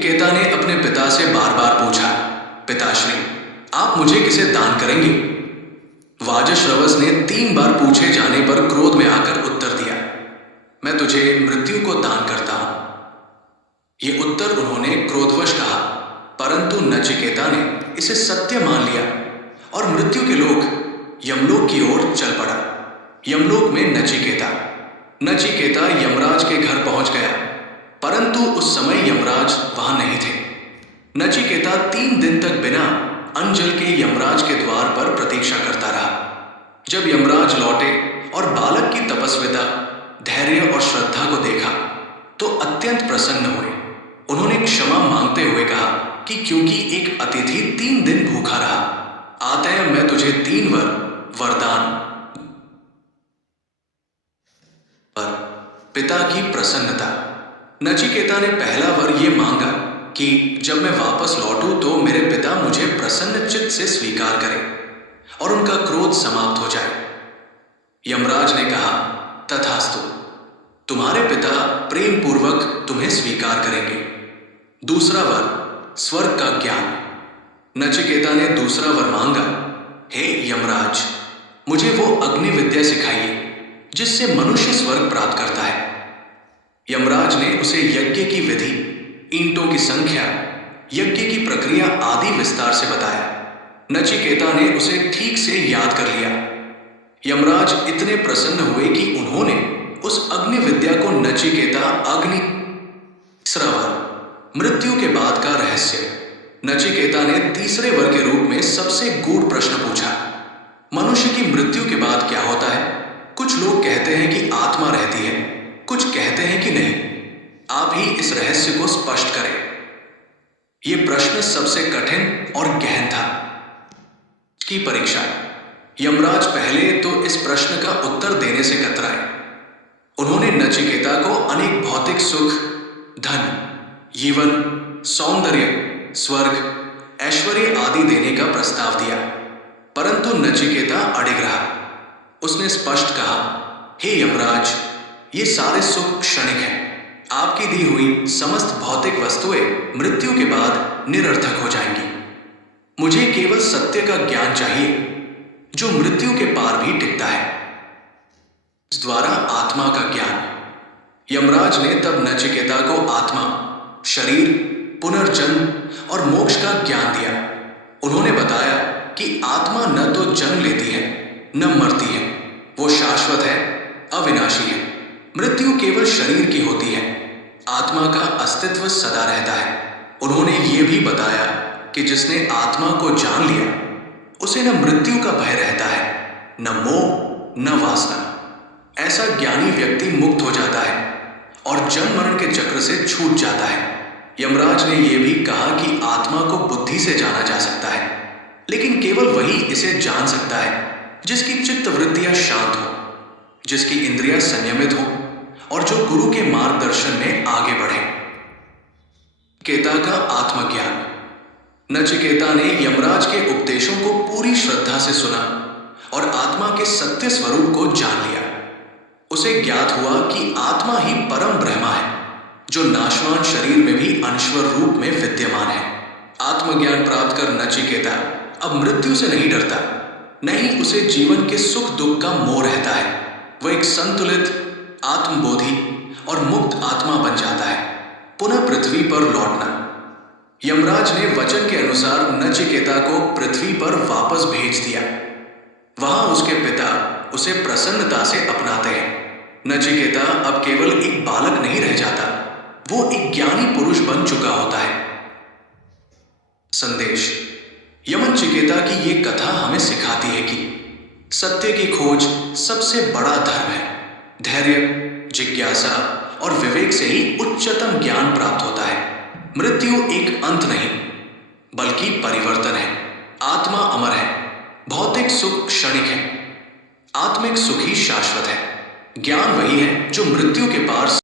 नचिकेता ने अपने पिता से बार बार पूछा, पिताश्री, आप मुझे किसे दान करेंगे? वाजश्रवस ने 3 बार पूछे जाने पर क्रोध में आकर उत्तर दिया, मैं तुझे मृत्यु को दान करता हूं। ये उत्तर उन्होंने क्रोधवश कहा, परंतु नचिकेता ने इसे सत्य मान लिया और मृत्यु के लोक यमलोक की ओर चल पड़ा। यमलोक में नचिकेता यमराज के घर पहुंच गया, परंतु उस समय यमराज वहां नहीं थे। नचिकेता 3 दिन तक बिना अन्न जल के यमराज के द्वार पर प्रतीक्षा करता रहा। जब यमराज लौटे और बालक की तपस्विता, धैर्य और श्रद्धा को देखा तो अत्यंत प्रसन्न हुए। उन्होंने क्षमा मांगते हुए कहा कि क्योंकि एक अतिथि 3 दिन भूखा रहा, अतः मैं तुझे 3 वरदान पर पिता की प्रसन्नता। नचिकेता ने पहला वर ये मांगा कि जब मैं वापस लौटूं तो मेरे पिता मुझे प्रसन्न चित्त से स्वीकार करें और उनका क्रोध समाप्त हो जाए। यमराज ने कहा, तथास्तु, तुम्हारे पिता प्रेम पूर्वक तुम्हें स्वीकार करेंगे। दूसरा वर, स्वर्ग का ज्ञान। नचिकेता ने दूसरा वर मांगा, हे यमराज, मुझे वो अग्नि विद्या सिखाइए जिससे मनुष्य स्वर्ग प्राप्त करता है। यमराज ने उसे यज्ञ की विधि, ईंटों की संख्या, यज्ञ की प्रक्रिया आदि विस्तार से बताया। नचिकेता ने उसे ठीक से याद कर लिया। यमराज इतने प्रसन्न हुए कि उन्होंने उस अग्नि विद्या को नचिकेता अग्नि। तीसरा वर, मृत्यु के बाद का रहस्य। नचिकेता ने तीसरे वर के रूप में सबसे गूढ़ प्रश्न पूछा, मनुष्य की मृत्यु के बाद क्या होता है? कुछ लोग कहते हैं कि आत्मा रहती है, कुछ कहते हैं कि नहीं। आप ही इस रहस्य को स्पष्ट करें। यह प्रश्न सबसे कठिन और गहन था। की परीक्षा। यमराज पहले तो इस प्रश्न का उत्तर देने से कतराए। उन्होंने नचिकेता को अनेक भौतिक सुख, धन, जीवन, सौंदर्य, स्वर्ग, ऐश्वर्य आदि देने का प्रस्ताव दिया, परंतु नचिकेता अडिग रहा। उसने स्पष्ट कहा, हे यमराज, ये सारे सुख क्षणिक हैं। आपकी दी हुई समस्त भौतिक वस्तुएं मृत्यु के बाद निरर्थक हो जाएंगी। मुझे केवल सत्य का ज्ञान चाहिए जो मृत्यु के पार भी टिकता है, इस द्वारा आत्मा का ज्ञान। यमराज ने तब नचिकेता को आत्मा, शरीर, पुनर्जन्म और मोक्ष का ज्ञान दिया। उन्होंने बताया कि आत्मा न तो जन्म लेती है न मरती है, वो शाश्वत है, अविनाशी है। मृत्यु केवल शरीर की होती है, आत्मा का अस्तित्व सदा रहता है। उन्होंने ये भी बताया कि जिसने आत्मा को जान लिया उसे न मृत्यु का भय रहता है, न मोह, न वासना। ऐसा ज्ञानी व्यक्ति मुक्त हो जाता है और जन्म मरण के चक्र से छूट जाता है। यमराज ने यह भी कहा कि आत्मा को बुद्धि से जाना जा सकता है, लेकिन केवल वही इसे जान सकता है जिसकी चित्त वृत्तियां शांत हो, जिसकी इंद्रियां संयमित हो और जो गुरु के मार्गदर्शन में आगे बढ़े। नचिकेता का आत्मज्ञान। नचिकेता ने यमराज के उपदेशों को पूरी श्रद्धा से सुना और आत्मा के सत्य स्वरूप को जान लिया। उसे ज्ञात हुआ कि आत्मा ही परम ब्रह्मा है, जो नाशवान शरीर में भी अनश्वर रूप में विद्यमान है। आत्मज्ञान प्राप्त कर नचिकेता अब मृत्यु से नहीं डरता, नहीं उसे जीवन के सुख दुख का मोह रहता है। वह एक संतुलित, आत्मबोधी और मुक्त आत्मा बन जाता है। पुनः पृथ्वी पर लौटना। यमराज ने वचन के अनुसार नचिकेता को पृथ्वी पर वापस भेज दिया। वहां उसके पिता उसे प्रसन्नता से अपनाते हैं। नचिकेता अब केवल एक बालक नहीं रह जाता, वो एक ज्ञानी पुरुष बन चुका होता है। संदेश। यमनचिकेता की ये कथा हमें सिखाती है कि सत्य की खोज सबसे बड़ा धर्म है। धैर्य, जिज्ञासा और विवेक से ही उच्चतम ज्ञान प्राप्त होता है। मृत्यु एक अंत नहीं, बल्कि परिवर्तन है। आत्मा अमर है, भौतिक सुख क्षणिक है, आत्मिक सुख ही शाश्वत है। ज्ञान वही है जो मृत्यु के पार